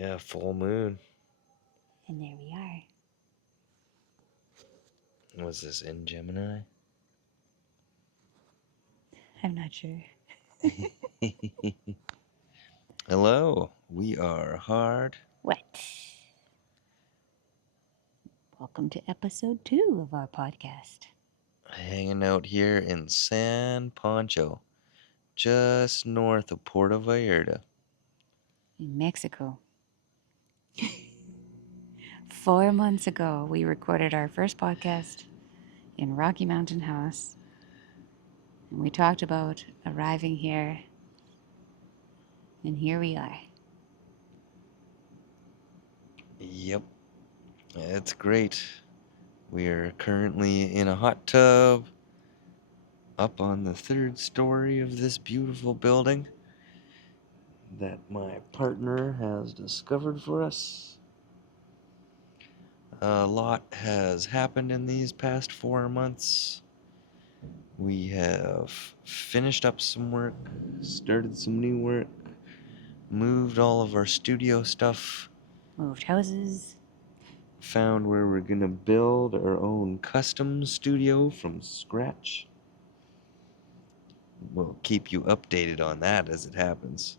Yeah, full moon. And there we are. Was this in Gemini? I'm not sure. Hello, we are hard. What? Welcome to episode 2 of our podcast. Hanging out here in San Pancho, just north of Puerto Vallarta. In Mexico. 4 months ago, we recorded our first podcast in Rocky Mountain House. And we talked about arriving here. And here we are. Yep, it's great. We are currently in a hot tub up on the third story of this beautiful building that my partner has discovered for us. A lot has happened in these past 4 months. We have finished up some work, started some new work, moved all of our studio stuff, Moved houses. found where we're gonna build our own custom studio from scratch. We'll keep you updated on that as it happens.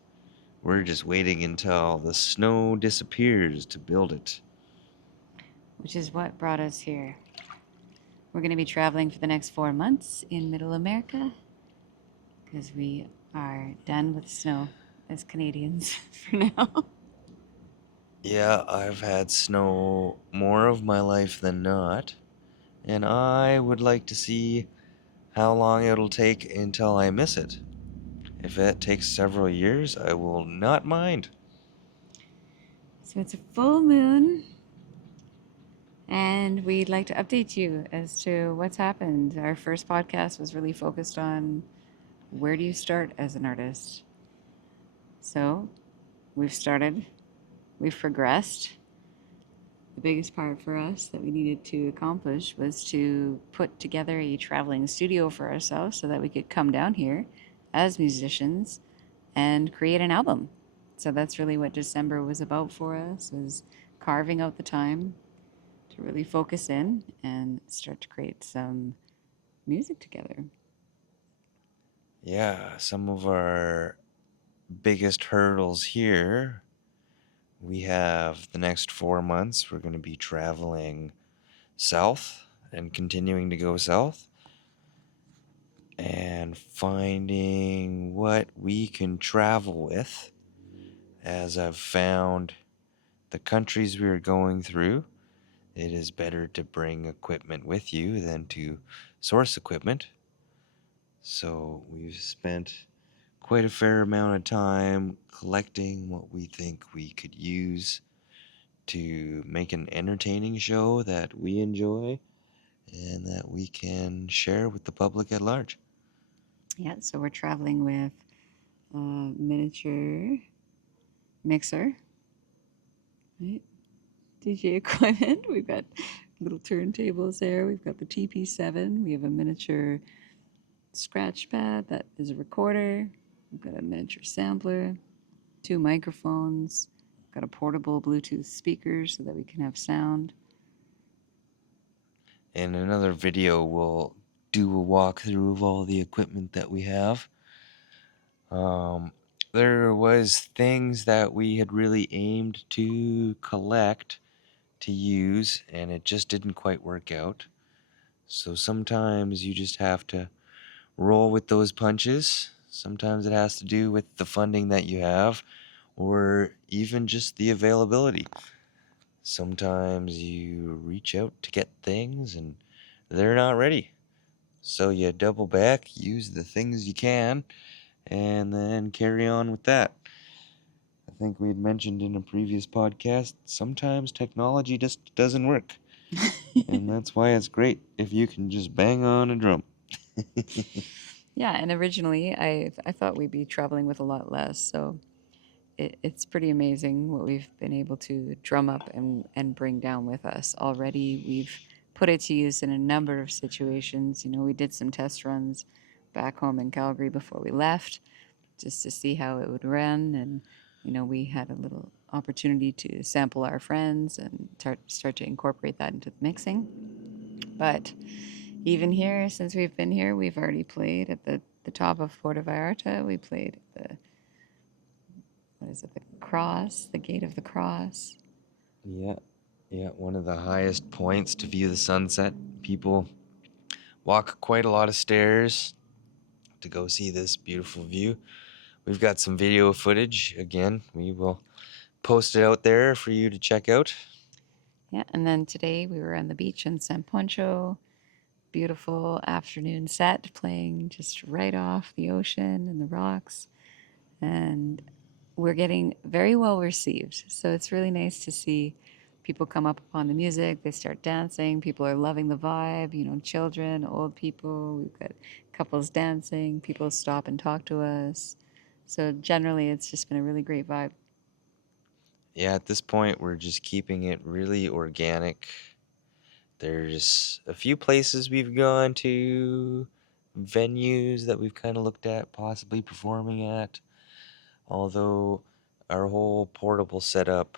We're just waiting until the snow disappears to build it. Which is what brought us here. We're going to be traveling for the next 4 months in Middle America because we are done with snow as Canadians for now. Yeah, I've had snow more of my life than not, and I would like to see how long it'll take until I miss it. If it takes several years, I will not mind. So it's a full moon, and we'd like to update you as to what's happened. Our first podcast was really focused on where do you start as an artist. So we've started, we've progressed. The biggest part for us that we needed to accomplish was to put together a traveling studio for ourselves so that we could come down here as musicians and create an album. So that's really what December was about for us, was carving out the time to really focus in and start to create some music together. Yeah, some of our biggest hurdles here. We have the next 4 months, we're going to be traveling south and continuing to go south and finding what we can travel with. As I've found the countries we are going through, it is better to bring equipment with you than to source equipment. So we've spent quite a fair amount of time collecting what we think we could use to make an entertaining show that we enjoy and that we can share with the public at large. Yeah, so we're traveling with a miniature mixer, right? DJ equipment. We've got little turntables there. We've got the TP7. We have a miniature scratch pad that is a recorder. We've got a miniature sampler, 2 microphones. We've got a portable Bluetooth speaker so that we can have sound. In another video, we'll do a walkthrough of all the equipment that we have. Um, there was things that we had really aimed to collect to use, and it just didn't quite work out. So sometimes you just have to roll with those punches. Sometimes it has to do with the funding that you have, or even just the availability. Sometimes you reach out to get things and they're not ready. So you double back, use the things you can, and then carry on with that. I think we had mentioned in a previous podcast, sometimes technology just doesn't work. And that's why it's great if you can just bang on a drum. Yeah, and originally I thought we'd be traveling with a lot less. So it's pretty amazing what we've been able to drum up and bring down with us. Already we've put it to use in a number of situations. You know, we did some test runs back home in Calgary before we left just to see how it would run. And we had a little opportunity to sample our friends and start to incorporate that into the mixing. But even here, since we've been here, we've already played at the top of Puerto Vallarta. We played at the, what is it, the cross, the gate of the cross. Yeah, yeah, one of the highest points to view the sunset. People walk quite a lot of stairs to go see this beautiful view. We've got some video footage. Again, we will post it out there for you to check out. Yeah, and then today we were on the beach in San Poncho. Beautiful afternoon set playing just right off the ocean and the rocks. And we're getting very well received. So it's really nice to see people come up upon the music, they start dancing, people are loving the vibe, children, old people, we've got couples dancing, people stop and talk to us. So generally, it's just been a really great vibe. Yeah, at this point, we're just keeping it really organic. There's a few places we've gone to, venues that we've kind of looked at possibly performing at, although our whole portable setup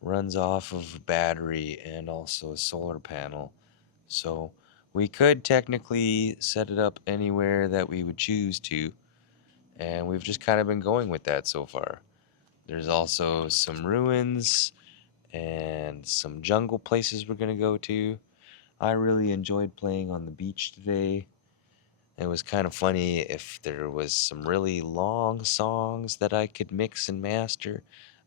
runs off of a battery and also a solar panel. So we could technically set it up anywhere that we would choose to, and we've just kind of been going with that so far. There's also some ruins and some jungle places we're going to go to. I really enjoyed playing on the beach today. It was kind of funny if there was some really long songs that I could mix and master.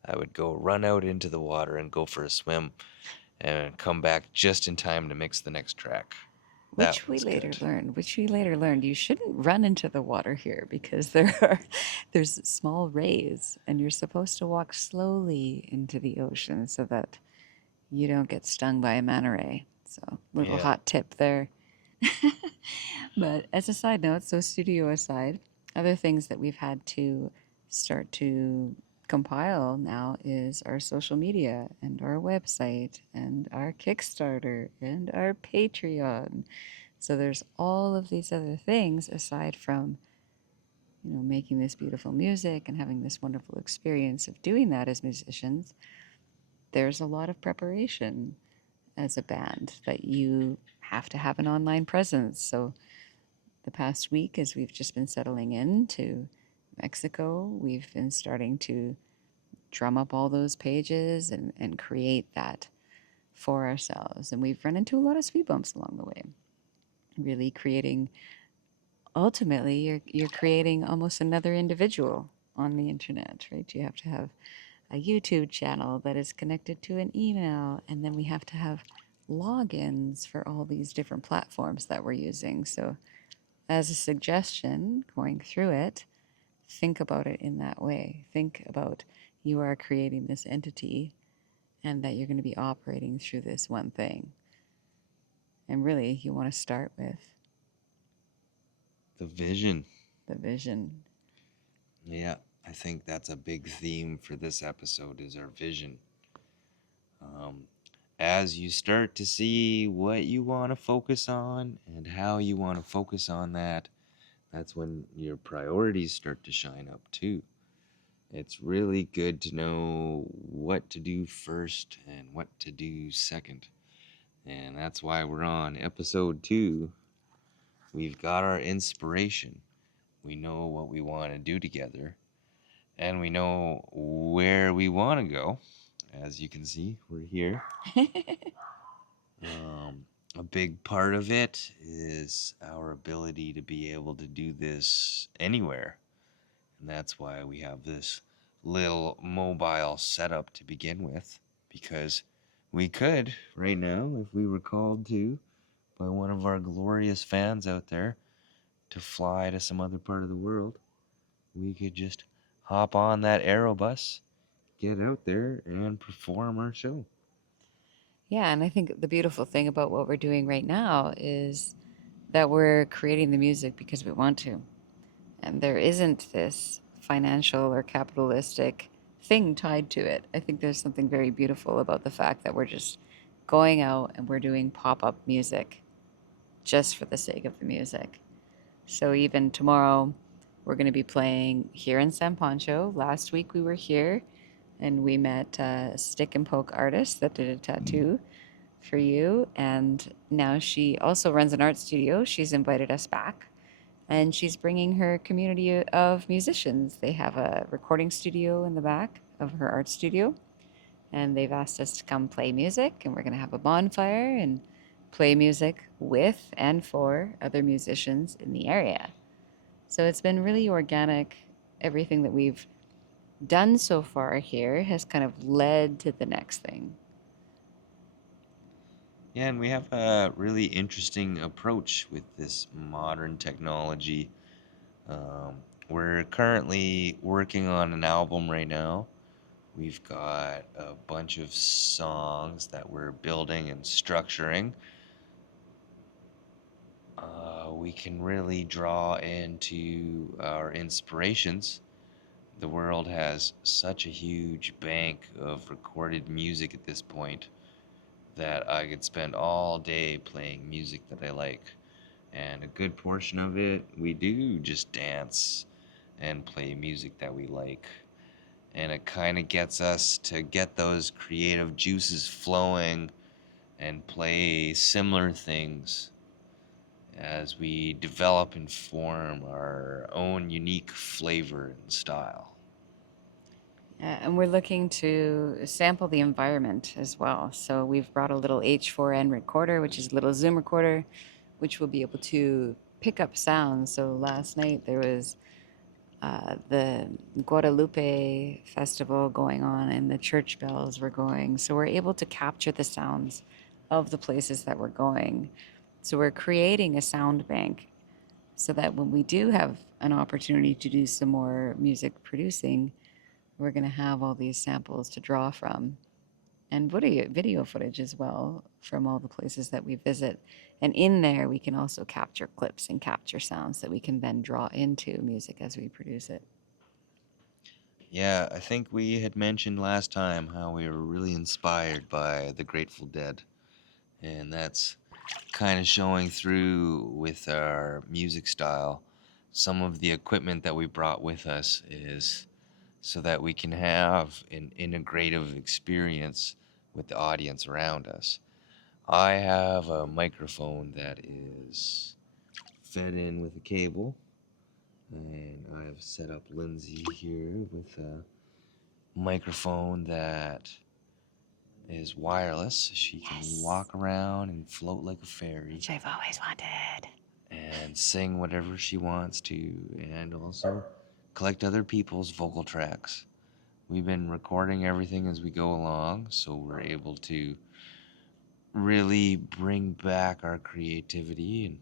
I would go run out into the water and go for a swim and come back just in time to mix the next track. That was good. Which we later learned you shouldn't run into the water here because there's small rays and you're supposed to walk slowly into the ocean so that you don't get stung by a manta ray. So, little Yeah. hot tip there. But as a side note, so studio aside, other things that we've had to start to compile now is our social media and our website and our Kickstarter and our Patreon. So there's all of these other things aside from, making this beautiful music and having this wonderful experience of doing that as musicians. There's a lot of preparation as a band that you have to have an online presence. So the past week, as we've just been settling into Mexico, we've been starting to drum up all those pages and create that for ourselves. And we've run into a lot of speed bumps along the way. Really creating, ultimately, you're creating almost another individual on the internet, right? You have to have a YouTube channel that is connected to an email, and then we have to have logins for all these different platforms that we're using. So, as a suggestion, going through it, think about it in that way. Think about you are creating this entity and that you're going to be operating through this one thing. And really, you want to start with The vision. the vision. Yeah, I think that's a big theme for this episode is our vision. Um, as you start to see what you want to focus on and how you want to focus on that, that's when your priorities start to shine up too. It's really good to know what to do first and what to do second. And that's why we're on episode 2. We've got our inspiration. We know what we want to do together. And we know where we want to go. As you can see, we're here. A big part of it is our ability to be able to do this anywhere. And that's why we have this little mobile setup to begin with. Because we could, right now, if we were called to by one of our glorious fans out there to fly to some other part of the world, we could just hop on that Aerobus, get out there, and perform our show. Yeah, and I think the beautiful thing about what we're doing right now is that we're creating the music because we want to. And there isn't this financial or capitalistic thing tied to it. I think there's something very beautiful about the fact that we're just going out and we're doing pop up music just for the sake of the music. So even tomorrow, We're going to be playing here in San Pancho. Last week we were here and we met a stick and poke artist that did a tattoo for you. And now she also runs an art studio. She's invited us back and she's bringing her community of musicians. They have a recording studio in the back of her art studio, and they've asked us to come play music, and we're going to have a bonfire and play music with and for other musicians in the area. So it's been really organic. Everything that we've done so far here has kind of led to the next thing. Yeah, and we have a really interesting approach with this modern technology. Um, we're currently working on an album right now. We've got a bunch of songs that we're building and structuring. We can really draw into our inspirations. The world has such a huge bank of recorded music at this point that I could spend all day playing music that I like. And a good portion of it, we do just dance and play music that we like. And it kind of gets us to get those creative juices flowing and play similar things as we develop and form our own unique flavor and style. And we're looking to sample the environment as well. So we've brought a little H4n recorder, which is a little Zoom recorder, which will be able to pick up sounds. So last night there was the Guadalupe festival going on and the church bells were going. So we're able to capture the sounds of the places that we're going. So we're creating a sound bank so that when we do have an opportunity to do some more music producing, we're going to have all these samples to draw from and video footage as well from all the places that we visit. And in there, we can also capture clips and capture sounds that we can then draw into music as we produce it. Yeah, I think we had mentioned last time how we were really inspired by the Grateful Dead, and that's kind of showing through with our music style. Some of the equipment that we brought with us is so that we can have an integrative experience with the audience around us. I have a microphone that is fed in with a cable, and I've set up Lindsay here with a microphone that is wireless. She can walk around and float like a fairy Which I've always wanted. and sing whatever she wants to, and also collect other people's vocal tracks. We've been recording everything as we go along, so we're able to really bring back our creativity and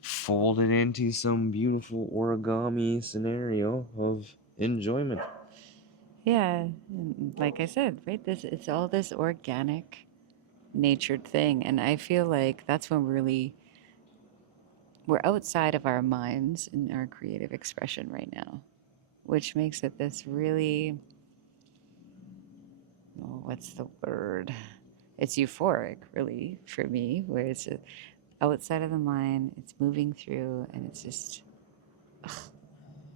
fold it into some beautiful origami scenario of enjoyment. Yeah, like I said, right? It's all this organic, natured thing, and I feel like that's when we're outside of our minds in our creative expression right now, which makes it this really, oh, what's the word? It's euphoric, really, for me, where it's outside of the mind, it's moving through, and it's just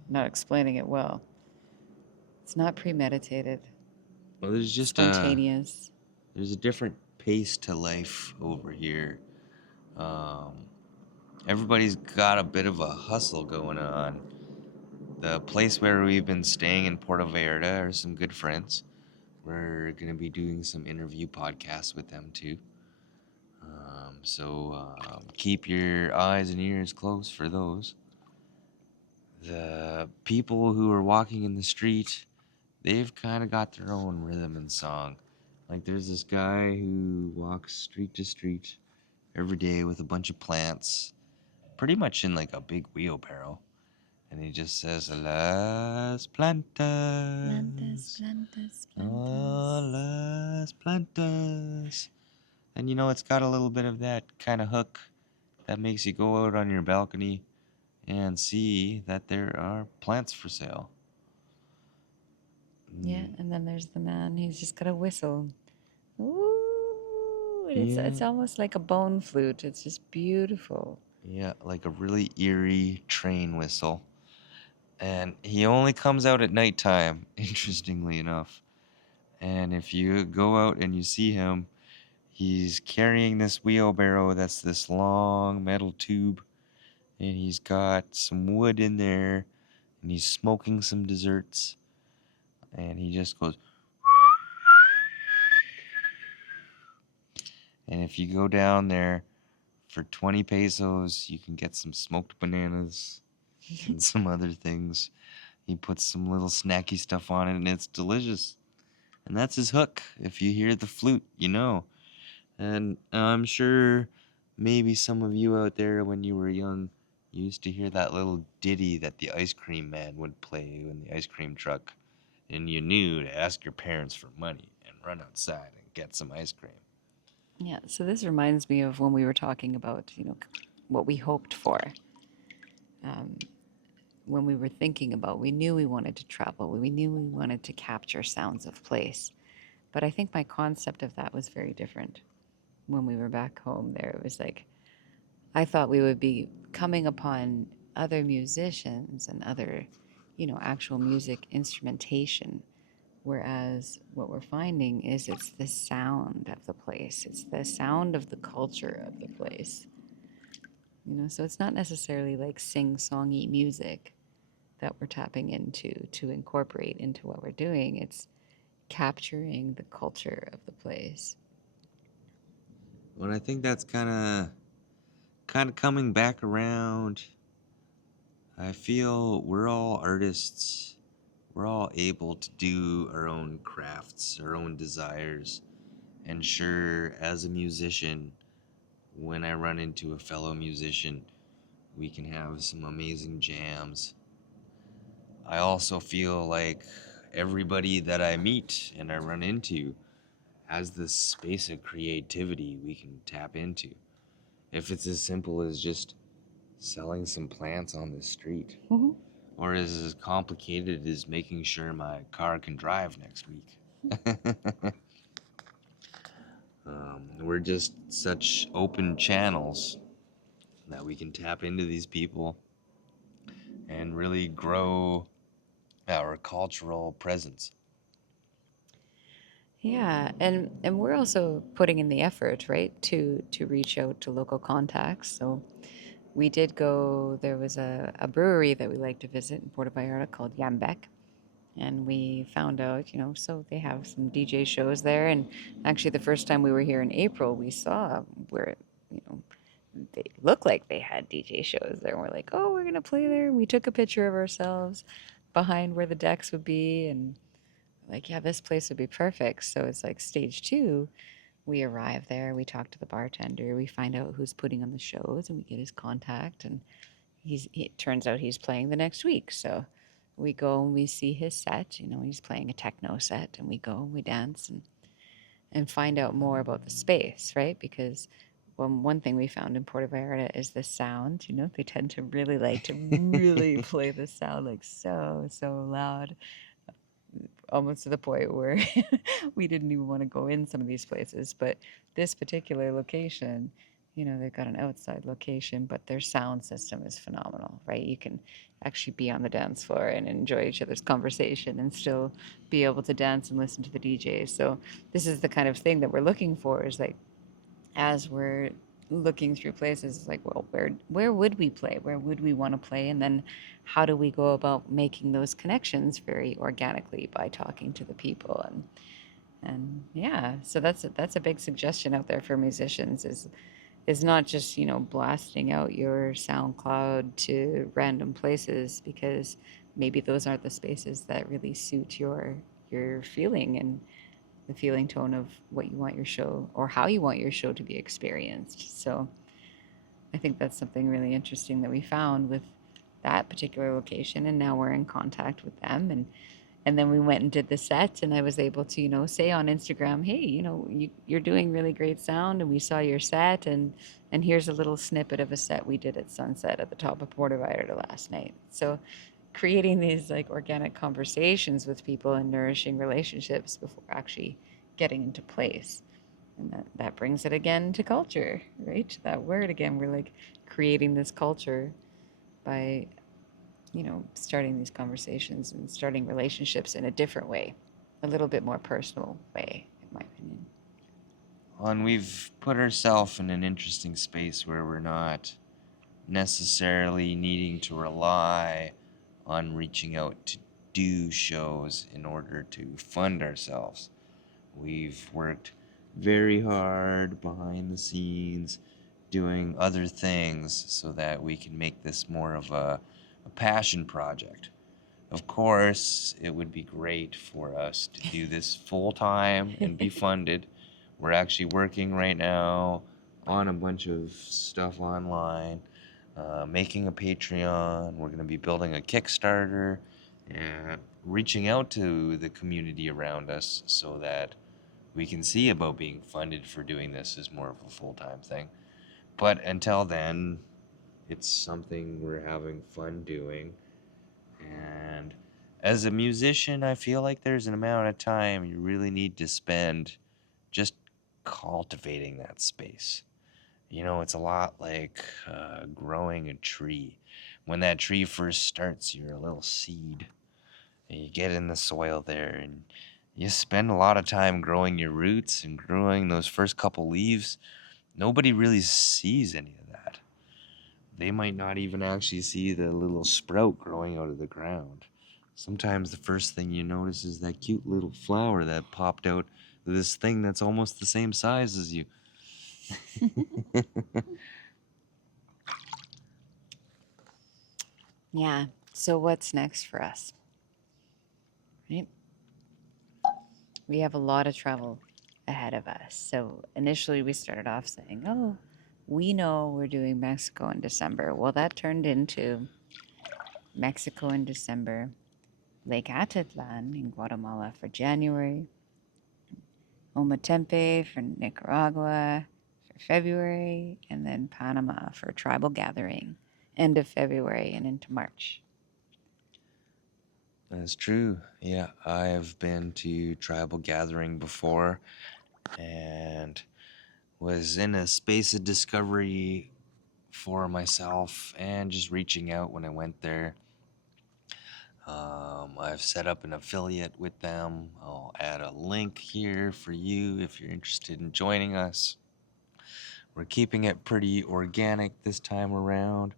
not explaining it well. It's not premeditated, Well, there's just spontaneous. there's a different pace to life over here. Um, everybody's got a bit of a hustle going on. The place where we've been staying in Puerto Vallarta are some good friends. We're going to be doing some interview podcasts with them too. So keep your eyes and ears closed for those. The people who are walking in the street, they've kind of got their own rhythm and song. Like there's this guy who walks street to street every day with a bunch of plants, pretty much in like a big wheelbarrow. And he just says, Las plantas. Oh, las plantas. And you know, it's got a little bit of that kind of hook that makes you go out on your balcony and see that there are plants for sale. Yeah, and then there's the man. He's just got a whistle. Ooh, it's Yeah. almost like a bone flute. It's just beautiful. Yeah, like a really eerie train whistle. and he only comes out at nighttime, interestingly enough. And if you go out and you see him, he's carrying this wheelbarrow that's this long metal tube, and he's got some wood in there, and he's smoking some desserts, and he just goes. And if you go down there for 20 pesos, you can get some smoked bananas and some other things. He puts some little snacky stuff on it, and it's delicious. And that's his hook. If you hear the flute, you know. And I'm sure maybe some of you out there when you were young used to hear that little ditty that the ice cream man would play in the ice cream truck. And you knew to ask your parents for money and run outside and get some ice cream. Yeah, so this reminds me of when we were talking about, what we hoped for. Um, when we were thinking about, we knew we wanted to travel, we knew we wanted to capture sounds of place. But I think my concept of that was very different when we were back home there. It was like, I thought we would be coming upon other musicians and other, actual music instrumentation. Whereas what we're finding is it's the sound of the place, it's the sound of the culture of the place. So it's not necessarily like sing-songy music that we're tapping into to incorporate into what we're doing. It's capturing the culture of the place. Well, I think that's kind of coming back around. I feel we're all artists. We're all able to do our own crafts, our own desires. And sure, as a musician, when I run into a fellow musician, we can have some amazing jams. I also feel like everybody that I meet and I run into has this space of creativity we can tap into. If it's as simple as just selling some plants on the street, Mm-hmm. or is as complicated as making sure my car can drive next week. We're just such open channels that we can tap into these people and really grow our cultural presence. Yeah, and we're also putting in the effort, right, to reach out to local contacts. So we did go. There was a brewery that we like to visit in Puerto Vallarta called Yambek, and we found out, so they have some DJ shows there. And actually, the first time we were here in April, we saw where, you know, they looked like they had DJ shows there. And we're like, oh, we're gonna play there. And we took a picture of ourselves behind where the decks would be, and like, yeah, this place would be perfect. So it's like stage two. We arrive there, we talk to the bartender, we find out who's putting on the shows, and we get his contact. And it turns out he's playing the next week. So we go and we see his set. He's playing a techno set, and we go and we dance and find out more about the space, right? Because one thing we found in Puerto Vallarta is the sound. They tend to really like to really play the sound like so loud, almost to the point where we didn't even want to go in some of these places. But this particular location, they've got an outside location, but their sound system is phenomenal, right? You can actually be on the dance floor and enjoy each other's conversation and still be able to dance and listen to the DJ. So this is the kind of thing that we're looking for, is like, as we're looking through places, it's like, well, where would we play? Where would we want to play? And then how do we go about making those connections very organically by talking to the people? And yeah, so that's a big suggestion out there for musicians, is not just, blasting out your SoundCloud to random places, because maybe those aren't the spaces that really suit your feeling and the feeling tone of what you want your show, or how you want your show to be experienced. So I think that's something really interesting that we found with that particular location, and now we're in contact with them. And then we went and did the set, and I was able to, say on Instagram, hey, you're doing really great sound, and we saw your set, and here's a little snippet of a set we did at sunset at the top of Puerto Vallarta last night. So creating these like organic conversations with people and nourishing relationships before actually getting into place. And that brings it again to culture, right? That word again. We're like creating this culture by starting these conversations and starting relationships in a different way, a little bit more personal way, in my opinion. And we've put ourselves in an interesting space where we're not necessarily needing to rely on reaching out to do shows in order to fund ourselves. We've worked very hard behind the scenes doing other things so that we can make this more of a passion project. Of course, it would be great for us to do this full time and be funded. We're actually working right now on a bunch of stuff online, making a Patreon. We're going to be building a Kickstarter and reaching out to the community around us so that we can see about being funded for doing this as more of a full time thing. But until then, it's something we're having fun doing. And as a musician, I feel like there's an amount of time you really need to spend just cultivating that space. It's a lot like growing a tree. When that tree first starts, you're a little seed. And you get in the soil there and you spend a lot of time growing your roots and growing those first couple leaves. Nobody really sees any of that. They might not even actually see the little sprout growing out of the ground. Sometimes the first thing you notice is that cute little flower that popped out of this thing that's almost the same size as you. Yeah. So what's next for us? Right? We have a lot of travel ahead of us. So initially we started off saying, "Oh, we know we're doing Mexico in December." Well, that turned into Mexico in December, Lake Atitlan in Guatemala for January, Ometempe for Nicaragua for February, and then Panama for a tribal gathering end of February and into March. That's true. Yeah, I've been to tribal gathering before and was in a space of discovery for myself and just reaching out when I went there. I've set up an affiliate with them. I'll add a link here for you if you're interested in joining us. We're keeping it pretty organic this time around,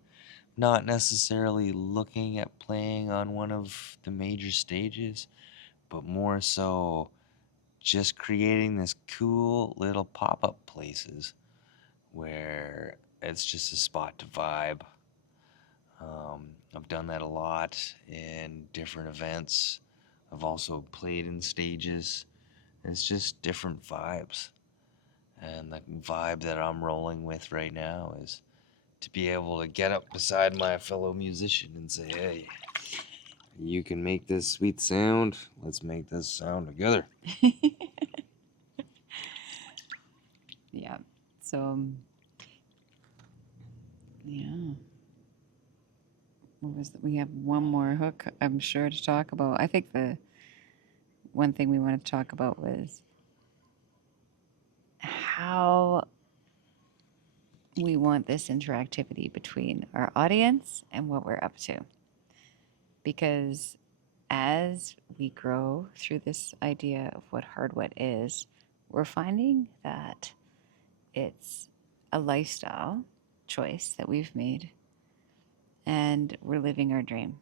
not necessarily looking at playing on one of the major stages, but more so just creating this cool little pop-up places where it's just a spot to vibe. I've done that a lot in different events. I've also played in stages. It's just different vibes. And the vibe that I'm rolling with right now is to be able to get up beside my fellow musician and say, hey, you can make this sweet sound. Let's make this sound together. Yeah. So, yeah. We have one more hook, I'm sure, to talk about. I think the one thing we wanted to talk about was how we want this interactivity between our audience and what we're up to. Because as we grow through this idea of what Hardwet is, we're finding that it's a lifestyle choice that we've made and we're living our dream.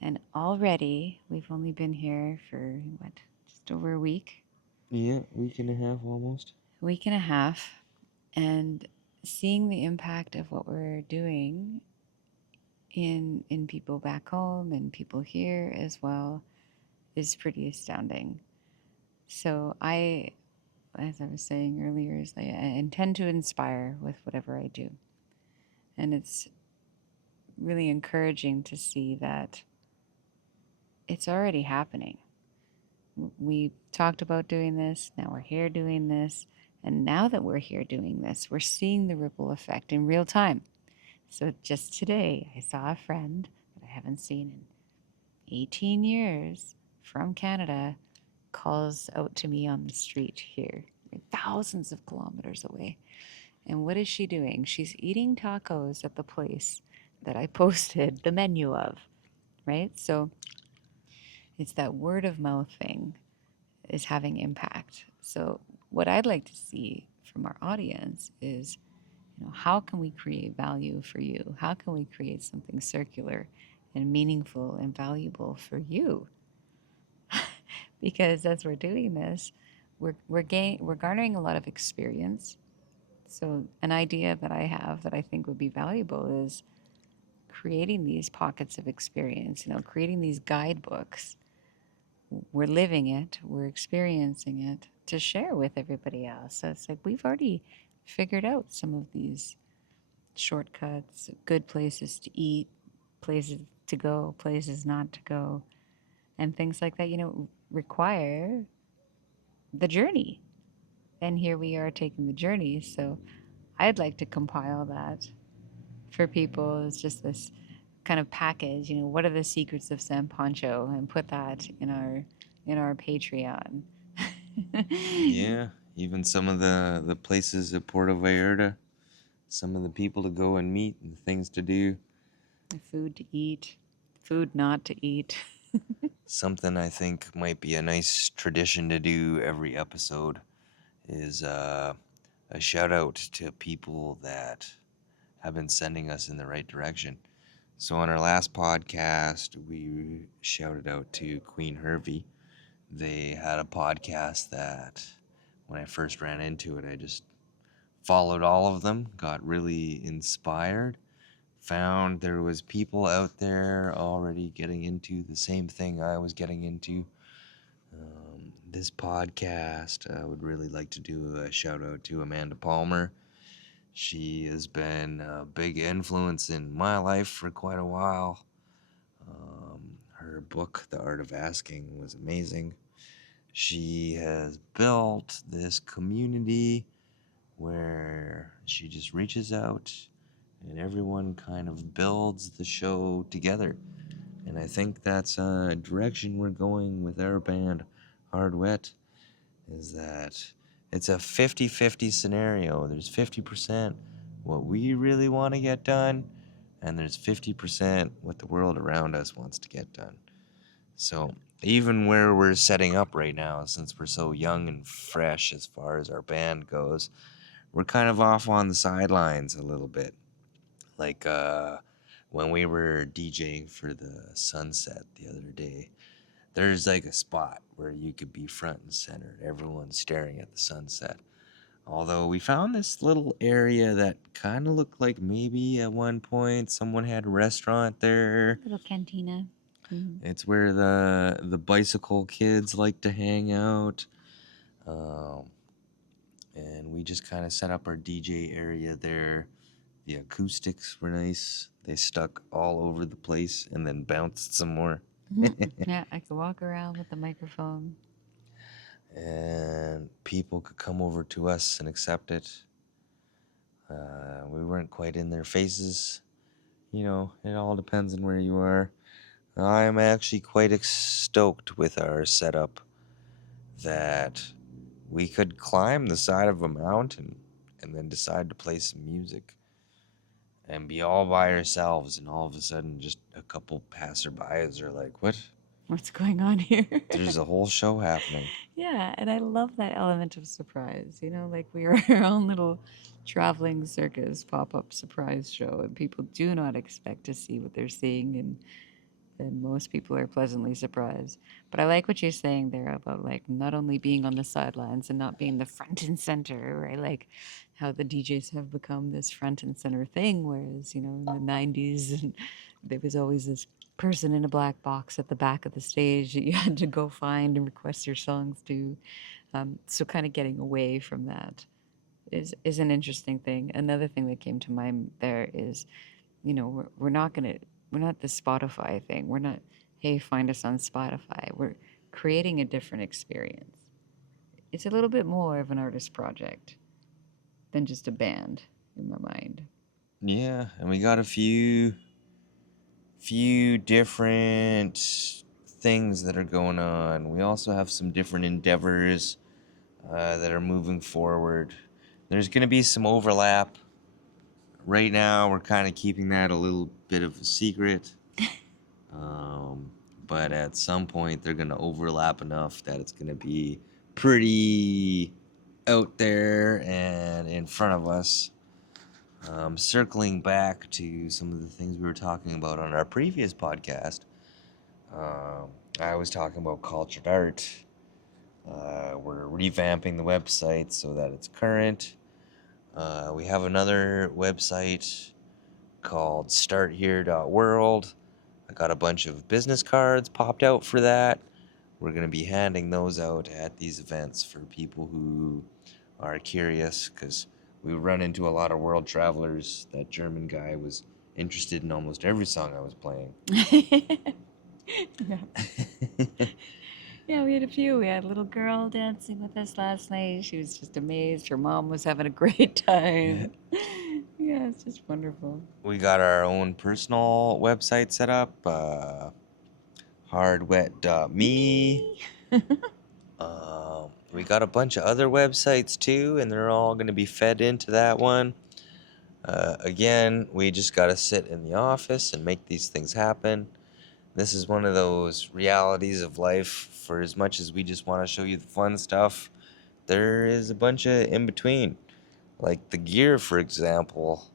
And already we've only been here for what, just over a week? Yeah, week and a half almost. Week and a half. And seeing the impact of what we're doing in people back home and people here as well is pretty astounding. So I, as I was saying earlier, is I intend to inspire with whatever I do. And it's really encouraging to see that it's already happening. We talked about doing this, now we're here doing this, and now that we're here doing this, we're seeing the ripple effect in real time. So just today, I saw a friend that I haven't seen in 18 years from Canada calls out to me on the street here, thousands of kilometers away. And what is she doing? She's eating tacos at the place that I posted the menu of, right? So it's that word of mouth thing is having impact. So what I'd like to see from our audience is, how can we create value for you? How can we create something circular and meaningful and valuable for you? Because as we're doing this, we're garnering a lot of experience. So an idea that I have that I think would be valuable is creating these pockets of experience, creating these guidebooks. We're living it, we're experiencing it to share with everybody else. So it's like we've already figured out some of these shortcuts, good places to eat, places to go, places not to go, and things like that, require the journey. And here we are taking the journey. So I'd like to compile that for people. It's just this kind of package, what are the secrets of San Pancho, and put that in our Patreon. Yeah, even some of the places at Puerto Vallarta, some of the people to go and meet and things to do. Food to eat, food not to eat. Something I think might be a nice tradition to do every episode is a shout out to people that have been sending us in the right direction. So on our last podcast, we shouted out to Queen Hervey. They had a podcast that when I first ran into it, I just followed all of them, got really inspired, found there was people out there already getting into the same thing I was getting into. This podcast, I would really like to do a shout out to Amanda Palmer. She has been a big influence in my life for quite a while. Her book, The Art of Asking, was amazing. She has built this community where she just reaches out and everyone kind of builds the show together. And I think that's a direction we're going with our band, Hard Wet, is that it's a 50-50 scenario. There's 50% what we really want to get done, and there's 50% what the world around us wants to get done. So even where we're setting up right now, since we're so young and fresh as far as our band goes, we're kind of off on the sidelines a little bit. Like when we were DJing for the Sunset the other day, there's like a spot where you could be front and center, everyone's staring at the sunset. Although we found this little area that kind of looked like maybe at one point someone had a restaurant there. Little cantina. It's where the bicycle kids like to hang out. And we just kind of set up our DJ area there. The acoustics were nice. They stuck all over the place and then bounced some more. Yeah, I could walk around with the microphone. And people could come over to us and accept it. We weren't quite in their faces. It all depends on where you are. I'm actually quite stoked with our setup that we could climb the side of a mountain and then decide to play some music and be all by ourselves, and all of a sudden just a couple passerbys are like, what? What's going on here? There's a whole show happening. Yeah, and I love that element of surprise. Like we are our own little traveling circus pop-up surprise show, and people do not expect to see what they're seeing, and most people are pleasantly surprised. But I like what you're saying there about like not only being on the sidelines and not being the front and center, right? Like how the DJs have become this front and center thing, whereas in the 90s and there was always this person in a black box at the back of the stage that you had to go find and request your songs to. So kind of getting away from that is an interesting thing. Another thing that came to mind there is, we're not the Spotify thing. We're not, hey, find us on Spotify. We're creating a different experience. It's a little bit more of an artist project than just a band in my mind. Yeah, and we got a few different things that are going on. We also have some different endeavors that are moving forward. There's going to be some overlap Right now, we're kind of keeping that a little bit of a secret. But at some point, they're going to overlap enough that it's going to be pretty out there and in front of us. Circling back to some of the things we were talking about on our previous podcast, I was talking about cultured art. We're revamping the website so that it's current. We have another website called starthere.world. I got a bunch of business cards popped out for that. We're going to be handing those out at these events for people who are curious, because we run into a lot of world travelers. That German guy was interested in almost every song I was playing. Yeah. Yeah, we had a few. We had a little girl dancing with us last night. She was just amazed. Her mom was having a great time. Yeah, it's just wonderful. We got our own personal website set up, hardwet.me. We got a bunch of other websites too, and they're all going to be fed into that one. Again, we just got to sit in the office and make these things happen. This is one of those realities of life. For as much as we just want to show you the fun stuff, there is a bunch of in between. Like the gear, for example.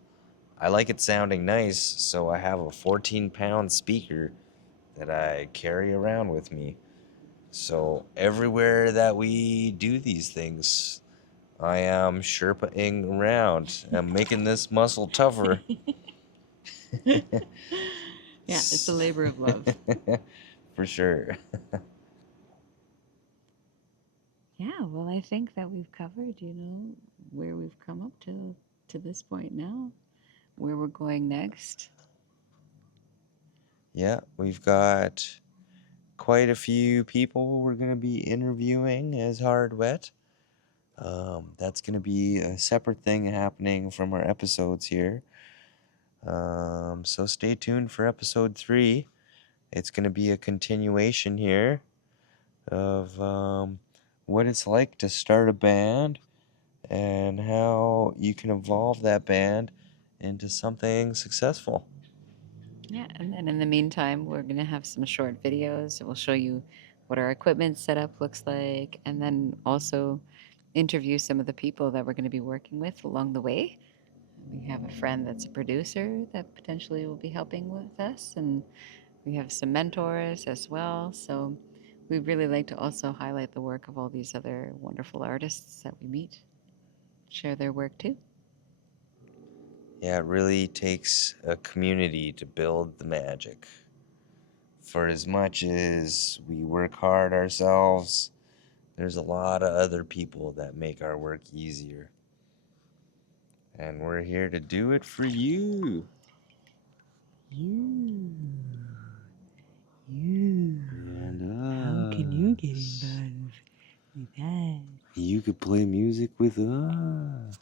I like it sounding nice, so I have a 14-pound speaker that I carry around with me. So everywhere that we do these things, I am Sherpaing around. I'm making this muscle tougher. Yeah, it's a labor of love. For sure. Yeah, well, I think that we've covered, where we've come up to this point now, where we're going next. Yeah, we've got quite a few people we're going to be interviewing as Hard Wet. That's going to be a separate thing happening from our episodes here. So stay tuned for episode 3. It's going to be a continuation here of what it's like to start a band and how you can evolve that band into something successful. Yeah, and then in the meantime, we're going to have some short videos that will show you what our equipment setup looks like, and then also interview some of the people that we're going to be working with along the way. We have a friend that's a producer that potentially will be helping with us, and we have some mentors as well. So we'd really like to also highlight the work of all these other wonderful artists that we meet, share their work too. Yeah, it really takes a community to build the magic. For as much as we work hard ourselves, there's a lot of other people that make our work easier. And we're here to do it for you. You. And How can you get involved with that? You could play music with us.